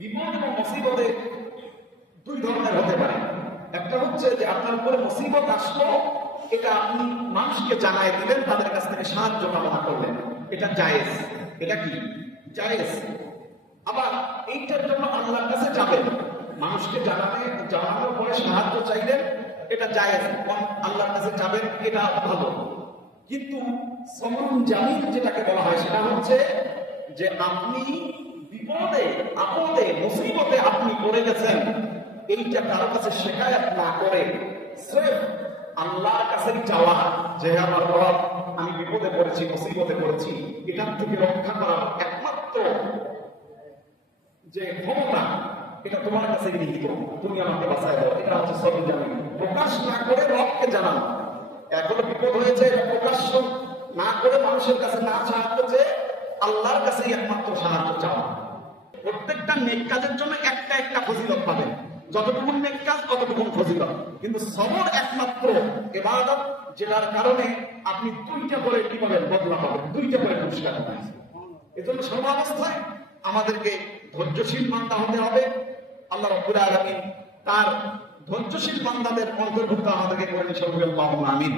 বিপদ এবং মুসিবতে দুই ধরনের হতে পারে। একটা হচ্ছে যে আপনার উপরে মুসিবত আসলো, এটা আপনি মানুষকে জানাই দিলেন, তাদের কাছ থেকে সাহায্য কামনা করলেন, এটা জায়েজ। এটা কি জায়েজ? আবার এইটার জন্য আল্লাহর কাছে যাবেন, মানুষকে জানানোর পরে সাহায্য চাইলেন, এটা জায়েজ, আল্লাহর কাছে যাবেন, এটা ভালো। কিন্তু সমরুন জামিন যেটাকে বলা হয় সেটা হচ্ছে যে আপনি বিপদে আপদে মুসিবতে আপনি পড়ে গেছেন, এইটা কারো কাছে শেখায়াত না করে সির্ফ আল্লাহর কাছে যাওয়া, যে আমার রব আমি বিপদে পড়েছি, মুসিবতে পড়েছি, এটার থেকে রক্ষা করার একমাত্র যে ক্ষমতা এটা তোমার কাছে নিহিত, তুমি আমাকে বাঁচায় দাও, এটা হচ্ছে সরল জামিন। প্রকাশ না করে রবকে জানানো, এখনো বিপদ হয়েছে প্রকাশ না করে মানুষের কাছে না সাহায্য চেয়ে আল্লাহর কাছেই একমাত্র সাহায্য চাওয়া। প্রত্যেকটা নেক কাজের জন্য একটা একটা ফজিলত পাবেন, যতটুকু নেক কাজ ততটুকু ফজিলত। কিন্তু সবর একমাত্র ইবাদত যেটার কারণে আপনি দুইটা করে কি পাবেন, বদলা পাবেন, দুইটা করে পুরস্কার পাবেন। এজন্য সর্বাবস্থায় আমাদেরকে ধৈর্যশীল বান্দা হতে হবে। আল্লাহ রাব্বুল আলামিন তার ধৈর্যশীল বান্দাদের অন্তর্ভুক্ত আমাদেরকে করে নিয়ে আমিন।